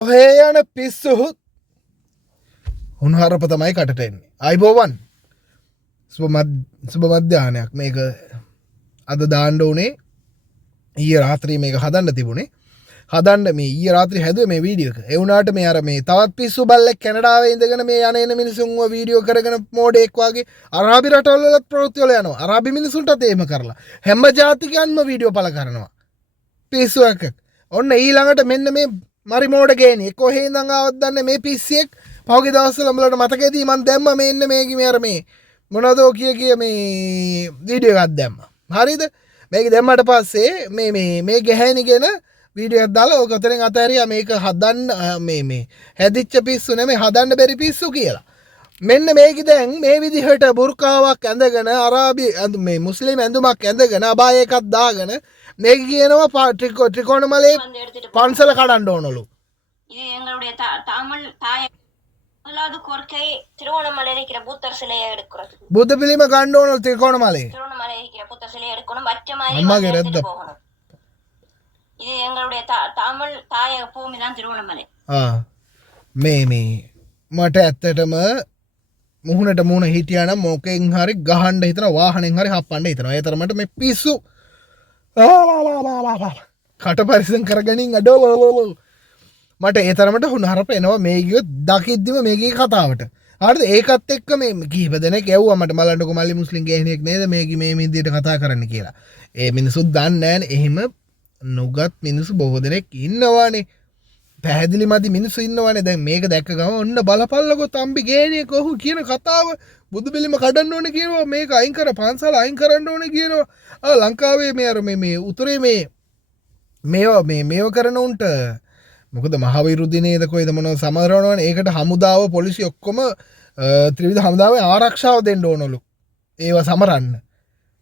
ඔහේ යන පිස්සුහුත් උන්හරප තමයි කටට එන්නේ. අයිබෝවන් සුබ මධ්‍යානයක් මේක අද දාණ්ඩ වනේ ඊය රාත්‍රී මේක හදන්න තිබුණේ හදන්න මේ ඊය රාත්‍රී හැදුව මේ වීඩියෝක එවුනාට මේ අර මේ තවත් පිස්සු බල්ලෙක් කැනඩාවේ ඉඳගෙන මේ යන මිනිසුන්ව වීඩියෝ කරගෙන මෝඩෙක් වගේ අරාබි රටවල ප්‍රවෘත්ති වල යනවා. අරාබි මිනිසුන්ටත් එහෙම කරලා හැම ජාතිකයන්ම වීඩියෝ පළ කරනවා. පිස්සු එකක්. ඔන්න ඊළඟට මෙන්න මේ මරි මෝඩ ගේනේ කොහේ ඉඳන් ආවද දන්නේ මේ පිස්සියෙක් පහුගිය දවස්වල උඹලට මතකෙදී මන් දැම්මා මේ ඉන්න මේකේ මේ අර මේ මොනවද කිය මේ වීඩියෝ එකක් දැම්මා. හරිද? මේක දැම්මට පස්සේ මේ ගැහැණිගෙන වීඩියෝ එකක් දාලා ඔක අතරින් අතහැරියා මේක හදන්න මේ හැදිච්ච පිස්සු නෙමෙයි හදන්න බැරි පිස්සු කියලා. මෙන්න මේක දැන් මේ විදිහට බුර්කාවක් ඇඳගෙන අරාබි මේ මුස්ලිම් ඇඳුමක් ඇඳගෙන අබාය එකක් දාගෙන මේක කියනවා ත්‍රිකෝණමලේ පන්සල කඩන්න ඕනලු. இது எங்களுடைய தமிழ் தாய முதலாவது கோரிக்கை திருவோணமலை இருக்கிற புத்தர் சிலையை எடுக்கிறது. බුද්ධ පිළිම ගන්න ඕනලු ත්‍රිකෝණමලේ. திருவோணமலை இருக்கிற புத்தர் சிலையை எடுக்கணும். மற்ற மாதிரி எடுத்துட்டு போகணும். இது எங்களுடைய தமிழ் தாயக பூமி தான் திருவோணமலை. මේ මට ඇත්තටම මුහුණට මුහුණ හිටියා නම් මොකෙන් හරි ගහන්න හිතන වාහනෙන් හරි හප්පන්න හිතනවා. ඒ තරමට මේ පිස්සු කට පරිසම් කරගනින් අඩෝ මට ඒ තරමට හුනහරප එනවා මේ ගියොත් දකිද්දිම මේකේ කතාවට. හරිද? ඒකත් එක්ක මේ කීප දෙනෙක් ඇව්වා මට බලන්නකො මල්ලි මුස්ලිම් ගෑණියෙක් නේද මේක මේ විදිහට කතා කරන්න කියලා. ඒ මිනිස්සුත් දන්නේ නැහැනේ. එහෙම නුගත් මිනිස්සු බොහෝ දෙනෙක් ඉන්නවානේ. පැහැදිලි මදි මිනිස්සු ඉන්නවානේ. දැන් මේක දැක්ක ගම ඔන්න බලපල්ලකෝ තම්බි ගෑණියෙක් ඔහු කියන කතාව බුදු පිළිම කඩන්න ඕනේ කියනවා. මේක අයින් කර පන්සල අයින් කරන්න ඕනේ කියනවා. ලංකාවේ මේ අර මේ උතුරේ මේව කරන උන්ට මොකද මහවිරු දිනේද කොයිද මොනව සමරනවනේ. ඒකට හමුදාව පොලිසිය ඔක්කොම ත්‍රිවිධ හමුදාවේ ආරක්ෂාව දෙන්න ඕනලු. ඒව සමරන්න.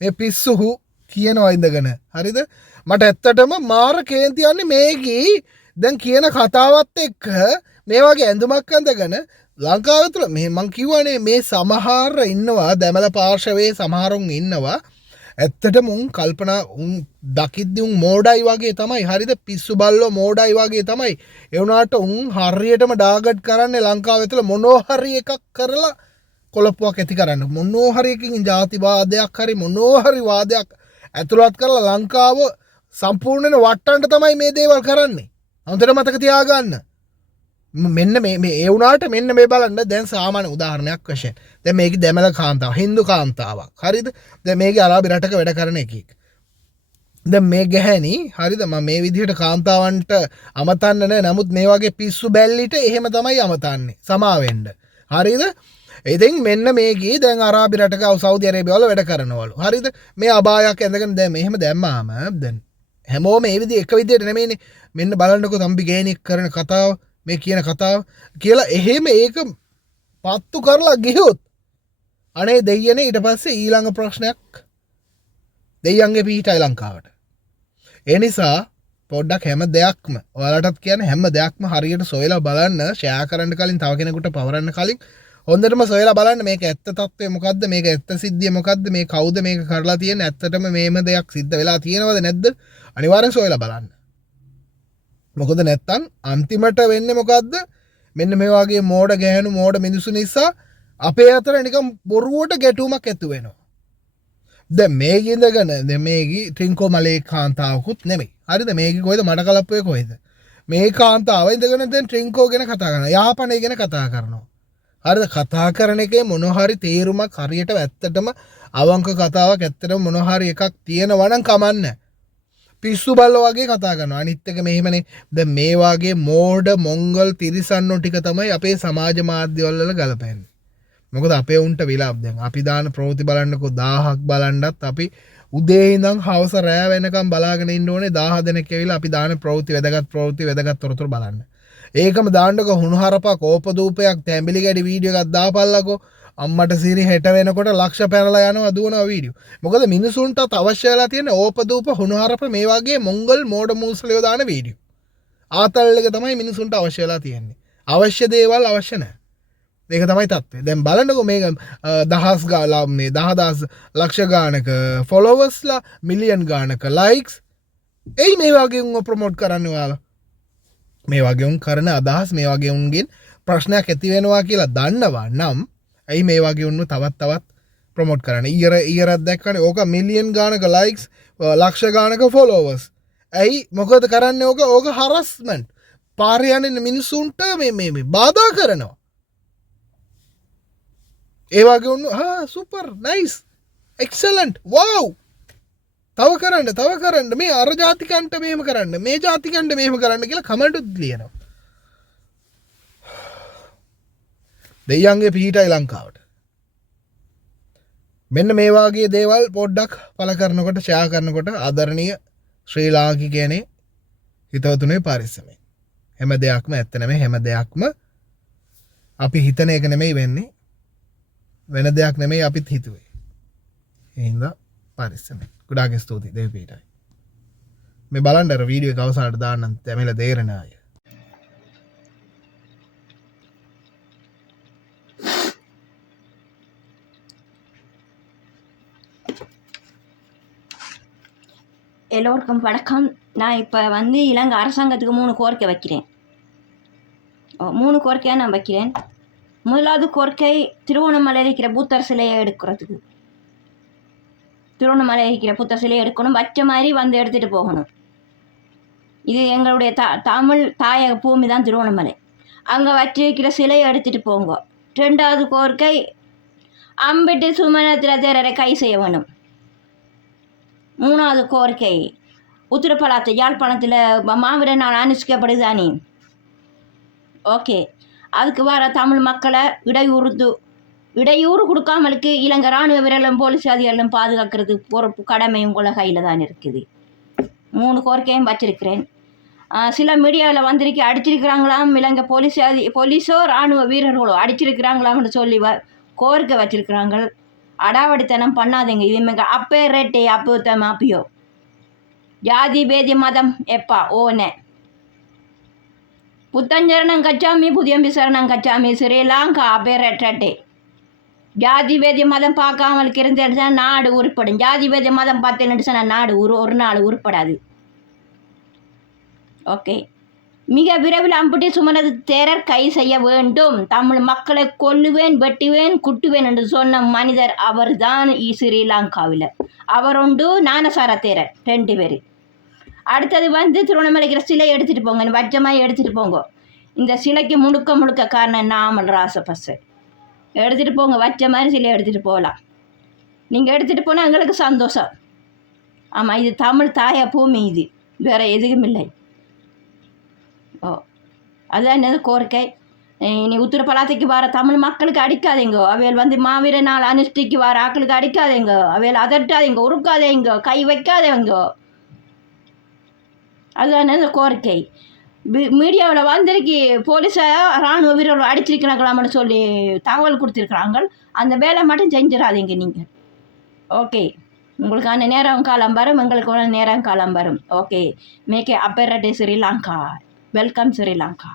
මේ පිස්සුහු කියනවා ඉඳගෙන. හරිද? මට ඇත්තටම මාර කේන්ති යන්නේ මේකී දැන් කියන කතාවත් එක්ක මේ වගේ ඇඳුමක් අඳගෙන ලංකාව තුළ මේ මං කිව්වනේ මේ සමහර ඉන්නවා දැමල පාර්ශවයේ සමහරුන් ඉන්නවා ඇත්තටම උන් කල්පනා උන් දකිද්දි උන් මෝඩයි වගේ තමයි. හරිද? පිස්සු බල්ලෝ මෝඩයි වගේ තමයි. ඒ වුණාට උන් හරියටම ඩාගට් කරන්නේ ලංකාව තුළ මොනෝ හරි එකක් කරලා කොළපුවක් ඇති කරන්න. මොනෝ හරි එකකින් ජාතිවාදයක් හරි මොනෝ හරි වාදයක් ඇතුළත් කරලා ලංකාව සම්පූර්ණයෙන් වට්ටන්න තමයි මේ දේවල් කරන්නේ. හොඳට මතක තියාගන්න. මෙන්න මේ ඒ වුණාට මෙන්න මේ බලන්න දැන් සාමාන්‍ය උදාහරණයක් වශයෙන් දැන් මේක දෙමළ කාන්තාව හින්දු කාන්තාවක්. හරිද? දැන් මේක අරාබි රටක වැඩ කරන එකෙක්. දැන් මේ ගැහැණි හරිද මම මේ විදිහට කාන්තාවන්ට අමතන්න නෑ. නමුත් මේ වගේ පිස්සු බැල්ලිට එහෙම තමයි අමතන්නේ. සමාවෙන්න. හරිද? ඉතින් මෙන්න මේකී දැන් අරාබි රටක සෞදි අරේබියාව වල වැඩ කරනවලු. හරිද? මේ අබායක් ඇඳගෙන දැන් මෙහෙම දැම්මාම දැන් හැමෝම මේ විදිහ එක විදිහට නෙමෙයිනේ. මෙන්න බලන්නකෝ තම්බි ගෑණියෙක් කරන කතාව මේ කියන කතාව කියලා එහෙම ඒක පත්තු කරලා ගියොත් අනේ දෙයියනේ ඊට පස්සේ ඊළඟ ප්‍රශ්නයක් දෙයියන්ගේ පිටයි ලංකාවට. ඒ නිසා පොඩ්ඩක් හැම දෙයක්ම ඔයාලටත් කියන්නේ හැම දෙයක්ම හරියට සොයලා බලන්න ෂෙයා කරන්න කලින් තව කෙනෙකුට පවරන්න කලින් හොඳටම සොයලා බලන්න මේක ඇත්ත තත්ත්වය මොකද්ද මේක ඇත්ත සිද්ධිය මොකද්ද මේ කවුද මේක කරලා තියෙන්නේ ඇත්තටම මේම දෙයක් සිද්ධ වෙලා තියෙනවද නැද්ද අනිවාර්යෙන් සොයලා බලන්න. මොකද නැත්තම් අන්තිමට වෙන්නේ මොකද්ද? මෙන්න මේ වගේ මෝඩ ගැහණු මෝඩ මිනිස්සු නිසා අපේ අතර නිකන් බොරුවට ගැටුමක් ඇති වෙනවා. දැන් මේක ඉඳගෙන දැන් මේකි ට්‍රින්කෝ මලේ කාන්තාවකුත් නෙමෙයි. හරිද? මේක කොහෙද මඩ කලප්පුවේ කොහෙද? මේ කාන්තාව ඉඳගෙන දැන් ට්‍රින්කෝ ගැන කතා කරනවා. යාපනය ගැන කතා කරනවා. හරිද? කතා කරන එකේ මොන හරි තේරුමක් හරියට ඇත්තටම අවංක කතාවක් ඇත්තටම මොන හරි එකක් තියෙනවා නම් කමන්නේ. පිස්සු බල්ලෝ වගේ කතා කරනවා. අනිත් එක මෙහෙමනේ. දැන් මේ වාගේ මෝඩ මොංගල් තිරිසන්නෝ ටික තමයි අපේ සමාජ මාධ්‍යවල වල ගලපන්නේ. මොකද අපේ උන්ට විලාප දැන් අපි දාන ප්‍රවෘත්ති බලන්නකෝ 1000ක් බලන්නත් අපි උදේ ඉඳන් හවස රෑ වෙනකම් බලාගෙන ඉන්න ඕනේ 1000 දෙනෙක් ඇවිල්ලා අපි දාන ප්‍රවෘත්ති වැදගත් තොරතුරු බලන්න. ඒකම දාන්නකෝ හුණුහරපක් ඕපදූපයක් තැඹිලි ගැඩි වීඩියෝ එකක් දාපල්ලකෝ අම්මට සිරි හෙට වෙනකොට ලක්ෂ පැනලා යනවා දුවනවා වීඩියෝ. මොකද මිනිසුන්ටත් අවශ්‍ය වෙලා තියෙන ඕපදූප හුණුහරප මේ වගේ මොංගල් මෝඩ මූස්ලියෝ දාන වීඩියෝ. ආතල් එක තමයි මිනිසුන්ට අවශ්‍ය වෙලා තියෙන්නේ. අවශ්‍ය දේවල් අවශ්‍ය නැහැ. ඒක තමයි තත්ත්වය. දැන් බලන්නකෝ මේක දහස් ගාලා මේ 10000 ලක්ෂ ගානක ෆොලෝවර්ස්ලා මිලියන් ගානක ලයික්ස් එයි මේ වගේ උන් ප්‍රොමෝට් කරන්න ඔයාලා. මේ වගේ උන් කරන අදහස් මේ වගේ උන්ගෙන් ප්‍රශ්නයක් ඇති වෙනවා කියලා දන්නවා නම් ඇයි මේ වගේ උන්ව තවත් ප්‍රොමෝට් කරන්න ඊරත් දැක්කන ඕක මිලියන් ගානක ලයික්ස් ලක්ෂ ගානක ෆොලෝවර්ස් ඇයි මොකද කරන්න ඕක හරස්මන්ට් පාරයන්න මිනිස්සුන්ට මේ බාධා කරනවා ඒවාගේ උන්න සුපර් නයිස් එක්සලන්ට් වව් තව කරන්න මේ අර ජාතිකන්ට මෙහෙම කරන්න මේ ජාතිකන්ට මෙහෙම කරන්න කියලා කමෙන්ට් ලියනවා දෙයියන්ගේ පිහිටයි ලංකාවට මෙන්න මේ වාගේ දේවල් පොඩ්ඩක් පළ කරනකොට ෂෙයා කරනකොට ආදරණීය ශ්‍රී ලාංකිකයනේ හිතවතුනේ පරිස්සමෙන් හැම දෙයක්ම ඇත්ත නෙමෙයි හැම දෙයක්ම අපි හිතන එක නෙමෙයි වෙන්නේ වෙන දෙයක් නෙමෙයි අපිත් හිතුවේ ඒ හින්දා පරිස්සමෙන් ගොඩාක් ස්තුතියි දේව පීටයි මේ බලන්න අර වීඩියෝ එක අවසානට දාන්නම් තැමිල තේරෙන අය எல்லோருக்கும் வணக்கம். நான் இப்போ வந்து இலங்கை அரசாங்கத்துக்கு 3 கோரிக்கை வைக்கிறேன். 3 கோரிக்கையாக நான் வைக்கிறேன். முதலாவது கோரிக்கை திருவண்ணாமலையில் இருக்கிற புத்தர் சிலையை எடுக்கிறதுக்கு. திருவண்ணாமலையில் இருக்கிற புத்தர் சிலையை எடுக்கணும், வச்ச மாதிரி வந்து எடுத்துகிட்டு போகணும். இது எங்களுடைய தமிழ் தாயக பூமி தான் திருவண்ணாமலை. அங்கே வச்சிருக்கிற சிலையை எடுத்துகிட்டு போங்க. 2வது கோரிக்கை அம்பிட்டு சுமணத்தில் தேரரை கை செய்ய வேணும். 3வது கோரிக்கை உத்திரப்பலாத்து யாழ்ப்பாணத்தில் மாவீர நாள் அனுஷ்டிக்கப்படுதானே, ஓகே, அதுக்கு வர தமிழ் மக்களை இடையூறு கொடுக்காமலுக்கு இலங்கை இராணுவ வீரர்களும் போலீஸ் அதிகாரிகளும் பாதுகாக்கிறது பொறுப்பு கடமை உங்கள கையில் தான் இருக்குது. 3 கோரிக்கையும் வச்சிருக்கிறேன். சில மீடியாவில் வந்திருக்கி அடிச்சிருக்கிறாங்களாம், இலங்கை போலீஸோ இராணுவ வீரர்களோ அடிச்சிருக்கிறாங்களாம்னு சொல்லி கோரிக்கை வச்சிருக்கிறாங்க. அடாவடித்தனம் பண்ணாதீங்க. இது மிக அப்பே ரேட்டே அப்போ மாப்பியோ ஜாதி பேதி மதம் எப்பா ஓனே புத்தஞ்சரணம் கச்சாமி புதியம்பி சரணம் கச்சாமி ஸ்ரீலங்கா அப்பே ரேட்டே ஜாதி பேதி மதம் பார்க்காமலுக்கு இருந்துச்சுன்னா நாடு உருப்படும். ஜாதி பேதி மதம் பார்த்தேன்னு சொன்னால் நாடு ஒரு நாள் உருப்படாது. ஓகே, மிக விரைவில் அம்புட்டி சுமனது தேரர் கை செய்ய வேண்டும். தமிழ் மக்களை கொல்லுவேன், வெட்டுவேன், குட்டுவேன் என்று சொன்ன மனிதர் அவர் தான் ஸ்ரீலங்காவில். அவர் உண்டு, ஞானசார தேரர், 2 பேர். அடுத்தது வந்து திருவண்ணாமலைக்கிற சிலை எடுத்துகிட்டு போங்க, வச்சமாக எடுத்துகிட்டு போங்க. இந்த சிலைக்கு முழுக்க காரணம் நாமல் ராசபஸ். எடுத்துகிட்டு போங்க, வச்ச மாதிரி சிலை எடுத்துகிட்டு போகலாம். நீங்கள் எடுத்துகிட்டு போனால் எங்களுக்கு சந்தோஷம். ஆமாம், இது தமிழ் தாய பூமி, இது வேறு எதுவும் இல்லை. ஓ, அதுதான் என்னது கோரிக்கை. இனி உத்திரப்பலாத்தைக்கு வர தமிழ் மக்களுக்கு அடிக்காதீங்க. அவையில் வந்து மாவீர நாள் அனுஷ்டிக்கு வர ஆக்களுக்கு அடிக்காதீங்க. அவையில் அதட்டாதீங்க, உருக்காதீங்க, கை வைக்காதீங்க. அதுதான் என்னது கோரிக்கை. மீடியாவில் வந்திருக்கு போலீஸை இராணுவ வீரர்கள் அடிச்சிருக்கிறாங்களாம்னு சொல்லி தகவல் கொடுத்துருக்குறாங்க. அந்த வேலை மட்டும் செஞ்சிடாதீங்க நீங்கள். ஓகே, உங்களுக்கான நேரம் காலம் வரும், எங்களுக்கான நேரம் காலம் வரும். Okay, மேக்கே அப்பேரட்டே Sri Lanka. Welcome Sri Lanka.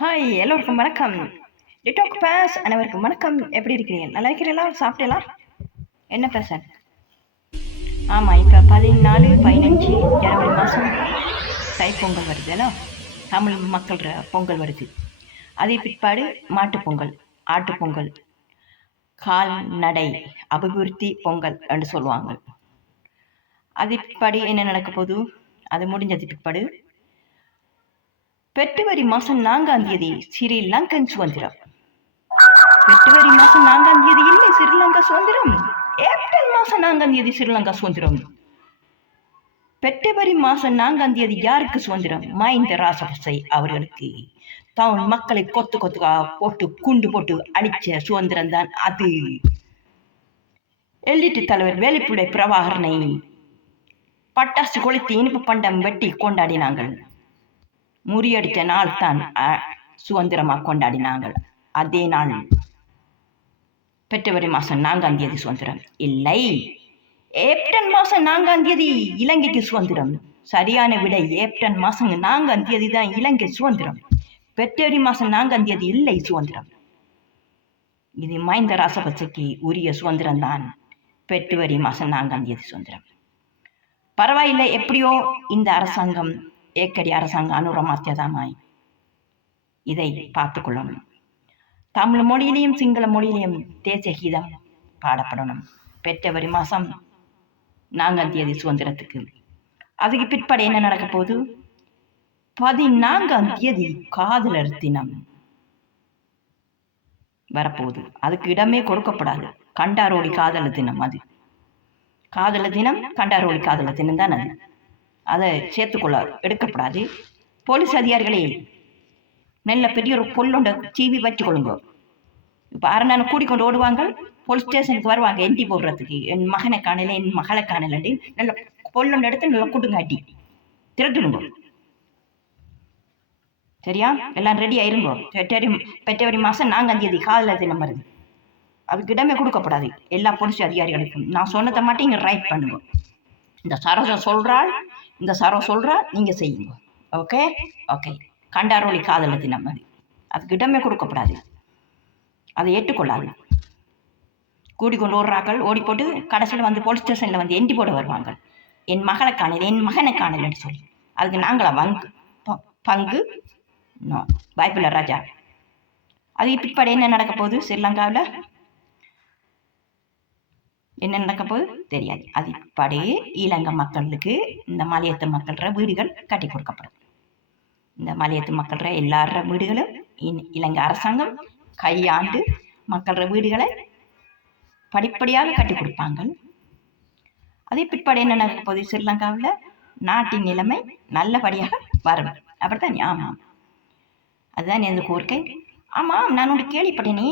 Hi, எல்லோருக்கும் வணக்கம். டிடாக் பேஸ் அனைவருக்கும் வணக்கம். எப்படி இருக்கிறீங்க? நல்லா இருக்கிறீங்களா? சாப்பிட்டீங்களா? என்ன பேசன்? ஆமாம், இப்போ 14, 15 ஜனவரி மாதம் தைப்பொங்கல் வருதுல்ல, தமிழ் மக்கள் பொங்கல் வருது. அதே பிற்பாடு மாட்டுப்பொங்கல், ஆட்டுப்பொங்கல், கால்நடை அபிவிருத்தி பொங்கல் என்று சொல்லுவாங்க. அது பிற்பாடு என்ன நடக்க போகுது? அது முடிஞ்சது பிற்பாடு பிப்ரவரி மாதம் 4ஆம் தேதி ஸ்ரீலங்கன் சுதந்திரம். பிப்ரவரி மாதம் 4ஆம் தேதி இல்லை ஸ்ரீலங்கா சுதந்திரம். ஏப்ரல் மாதம் 4ஆம் தேதி ஸ்ரீலங்கா சுதந்திரம். பிப்ரவரி மாதம் 4ஆம் தேதி யாருக்கு சுதந்திரம்? மஹிந்த ராஜபக்சே அவர்களுக்கு. தமிழ் மக்களை கொத்து போட்டு குண்டு போட்டு அடிச்ச சுதந்திரம் தான் அது. எல்லிட்டு தலைவர் வேலுப்பிள்ளை பிரபாகரனை பட்டாசு கொளுத்தி இனிப்பு பண்டம் வெட்டி கொண்டாடினாங்கள். முறியடித்த நாள் தான் சுதந்திரமாக கொண்டாடினாங்கள். அதே நாள் பிப்ரவரி மாதம் 4ஆம் தேதி சுதந்திரம் இல்லை, ஏப்ரல் மாதம் 4ஆம் தேதி இலங்கைக்கு சுதந்திரம். சரியான விடை ஏப்ரல் மாதம் 4ஆம் தேதி தான் இலங்கை சுதந்திரம். பிப்ரவரி மாதம் 4ஆம் தேதி இல்லை சுதந்திரம். இது மஹிந்த ராசபக்சக்கு உரிய சுதந்திரம் தான். பிப்ரவரி மாதம் 4ஆம் தேதி சுதந்திரம். பரவாயில்லை, எப்படியோ இந்த அரசாங்கம் ஏக்கடி அரசாங்கம் அனுரமாத்தியதாமாய் இதை பார்த்து கொள்ளணும். தமிழ் மொழியிலையும் சிங்கள மொழியிலையும் தேசிய கீதம் பாடப்படணும். பிப்ரவரி மாதம் 4ஆம் தேதி சுதந்திரத்துக்கு. அதுக்கு பிற்பாடு என்ன நடக்க போகுது? 14ஆம் தேதி காதலர் தினம் வரப்போகுது. அதுக்கு இடமே கொடுக்கப்படாது. கண்டாரோடி காதலர் தினம். அது காதலர் தினம், கண்டாரோடி காதலர் தினம் தான். அது அதை சேர்த்துக்கொள்ள எடுக்கப்படாது. போலீஸ் அதிகாரிகளே நல்ல பெரிய ஒரு பொல்லுண்ட சீவி வச்சுக்கொள்ளுங்க. இப்போ அரணான கூடிக்கொண்டு ஓடுவாங்க, போலீஸ் ஸ்டேஷனுக்கு வருவாங்க என்டி போடுறதுக்கு. என் மகனை காணல, என் மகளை காணலன்னு நல்ல பொல்லுண்ட எடுத்து நல்லா குடுங்காட்டி திரட்டுடுங்க. சரியா? எல்லாம் ரெடி ஆயிருங்கோ. பிப்ரவரி மாதம் 4ஆம் தேதி காதலர் தினம் வருது. அதுக்கு இடமே கொடுக்கப்படாது எல்லா போலீஸ் அதிகாரிகளுக்கும். நான் சொன்னதை மட்டும் இங்கே ரைட் பண்ணுங்க. இந்த சரோஜா சொல்கிறாள், இந்த சரோ சொல்கிறாள், நீங்கள் செய்யுங்க. Okay okay. கண்டாரோலி காதலர் தினம் அது. அதுக்கு இடமே கொடுக்கப்படாது. அதை ஏற்றுக்கொள்ளாது. கூடிக்கொண்டு ஓடுறாக்கள், ஓடி போட்டு கடைசியில் வந்து போலீஸ் ஸ்டேஷனில் வந்து எண்டி போட வருவாங்க. என் மகளை காணல, என் மகனை காணலன்னு சொல்லி. அதுக்கு நாங்களா பங்கு? நோ, வாய்ப்பில்லை ராஜா. அது பிற்பாடு என்ன நடக்க போகுது? ஸ்ரீலங்காவில் என்ன நடக்க போகுது தெரியாது. அது பிற்பாடு இலங்கை மக்களுக்கு இந்த மலையத்து மக்கள்ற வீடுகள் கட்டி கொடுக்கப்படும். இந்த மலையத்து மக்கள்ற எல்லார வீடுகளும் இலங்கை அரசாங்கம் கையாண்டு மக்கள்ற வீடுகளை படிப்படியாக கட்டி கொடுப்பாங்க. அதே பிற்பாடு என்ன நடக்க போகுது? ஸ்ரீலங்காவில் நாட்டின் நிலைமை நல்லபடியாக வரும். அப்படித்தான். ஆமாம், அதுதான் எந்த கோரிக்கை. ஆமாம், நான் ஒன்று கேள்விப்பட்டேனே,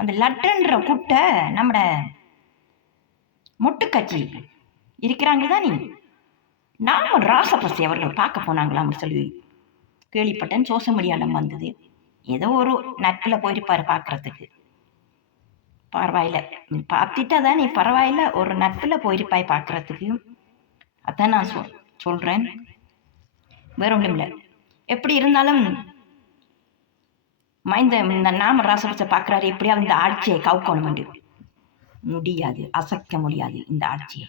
அந்த லட்டன்ற குட்டை நம்மட மொட்டுக்கட்சி இருக்கிறாங்க தானே, நாம ராசபக்சே அவர்கள் பார்க்க போனாங்களாம்னு சொல்லி கேள்விப்பட்டேன். சோசியல் மீடியாவில் வந்தது. ஏதோ ஒரு நட்பில் போயிருப்பாரு பார்க்கறதுக்கு. பரவாயில்ல, பார்த்துட்டா தான் நீ பரவாயில்ல, ஒரு நட்பில் போயிருப்பாய் பார்க்கறதுக்கு. அதான் நான் சொல்கிறேன், வேற ஒன்றும் இல்லை. எப்படி இருந்தாலும் இந்த நாம ராசபக்சே பார்க்குறாரு, எப்படியாவது இந்த ஆட்சியை கவுக்கணும். முடியாது, அசைக்க முடியாது இந்த ஆட்சியை.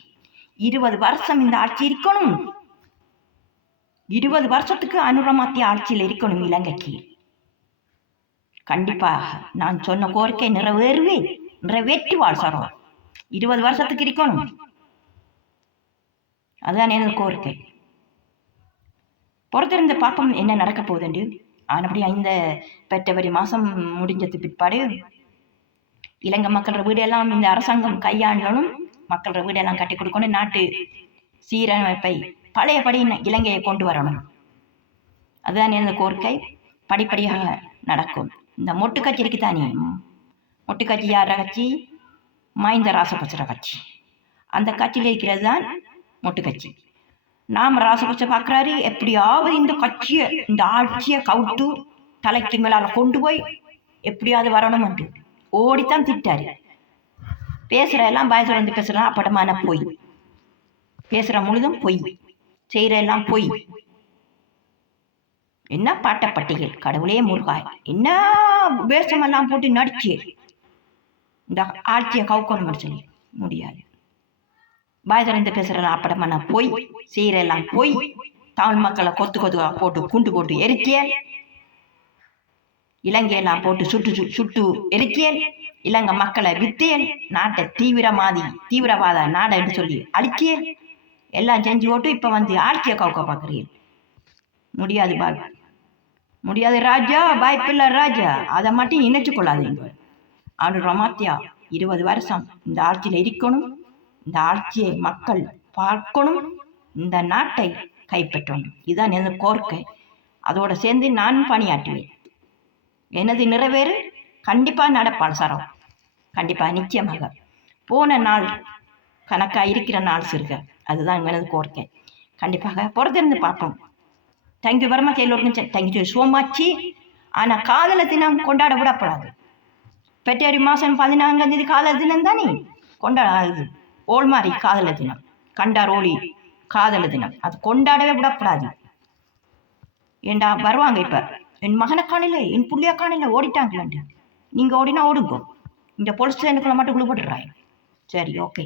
20 வருஷம் இந்த ஆட்சி இருக்கணும். 20 வருஷத்துக்கு அனுரமாத்திய ஆட்சியில் இருக்கணும் இலங்கைக்கு. கண்டிப்பாக நான் சொன்ன கோரிக்கை நிறைவேற்றுவாள் சரோ. 20 வருஷத்துக்கு இருக்கணும். அதுதான் எனது கோரிக்கை. பொறுத்திருந்த பாப்பம் என்ன நடக்க போகுதுண்டு. அப்படியே இந்த பிப்ரவரி மாதம் முடிஞ்சது பிற்பாடு இலங்கை மக்களோட வீடெல்லாம் இந்த அரசாங்கம் கையாண்டணும். மக்களோட வீடெல்லாம் கட்டி கொடுக்கணும். நாட்டு சீரமைப்பை பழையபடி இலங்கையை கொண்டு வரணும். அதுதான் எனது கோரிக்கை. படிப்படியாக நடக்கும். இந்த மொட்டு கட்சி இருக்குதானே, மொட்டு கட்சி யார கட்சி? மஹிந்த ராசபக்ச கட்சி. அந்த கட்சியில் இருக்கிறது தான் மொட்டு கட்சி. நாம் ராசபக்ச பார்க்குறாரு, எப்படியாவது இந்த கட்சியை, இந்த ஆட்சியை கவுட்டு தலைக்கு மேலால் கொண்டு போய் எப்படியாவது வரணும்ட்டு ஓடித்தான் திட்டாரு. பேசுகிற எல்லாம் பயத்தில் வந்து பேசுகிறான். அப்படமான பொய். பேசுகிற முழுதும் பொய், செய்கிற எல்லாம் பொய். என்ன பாட்டப்பட்டிகள், கடவுளே முருகாய், என்ன வேஷமெல்லாம் போட்டு நடிச்சு இந்த ஆட்சியை கவுக்கணும்னு சொல்லி முடியாது. பயத்திலிருந்து பேசுகிறலாம் அப்படமான பொய், செய்கிற எல்லாம் பொய். தமிழ் மக்களை கொத்து போட்டு குண்டு போட்டு எரிக்கியல், இலங்கையெல்லாம் போட்டு சுட்டு எரிக்கியல், இலங்கை மக்களை வித்தியல், நாட்டை தீவிரவாத நாடை என்று சொல்லி அழிக்கியல், எல்லாம் செஞ்சு போட்டு இப்போ வந்து ஆட்சியை கவுக்க பார்க்குறீர்கள். முடியாது பாய், முடியாது ராஜா, வாய்ப்பில்லை ராஜா. அதை மட்டும் நினைச்சு கொள்ளாதீங்க. அவனு ரொமாத்தியா 20 வருஷம் இந்த ஆட்சியில் இருக்கணும். இந்த ஆட்சியை மக்கள் பார்க்கணும். இந்த நாட்டை கைப்பற்றணும். இதுதான் எனது கோரிக்கை. அதோடு சேர்ந்து நான் பணியாற்றுவேன். எனது நிறைவேறு கண்டிப்பாக நடப்பாள் சரம். கண்டிப்பாக, நிச்சயமாக. போன நாள் கணக்காக இருக்கிற நாள் சிறுக. அதுதான் எனது கோரிக்கை. கண்டிப்பாக பொறுத்திருந்து பார்ப்போம். தேங்க்யூ வெரி மச் எல்லோருக்கும். Thank you so much. ஆனால் காதலர் தினம் கொண்டாட விடப்படாது. பிப்ரவரி மாதம் 14 காதலர் தினம் தானே கொண்டாடுது. ஓல்மாரி காதலர் தினம், கண்டார் ஓலி காதலர் தினம், அது கொண்டாடவே விடக்கூடாது. ஏண்டா வருவாங்க இப்போ என் மகனை காணல, என் புள்ளைய காணல, ஓடிட்டாங்களாண்டு. நீங்கள் ஓடினா ஓடுங்க, இந்த போலீஸ் ஸ்டேஷனுக்குள்ள மட்டும் விழுபடுறாய். சரி, ஓகே.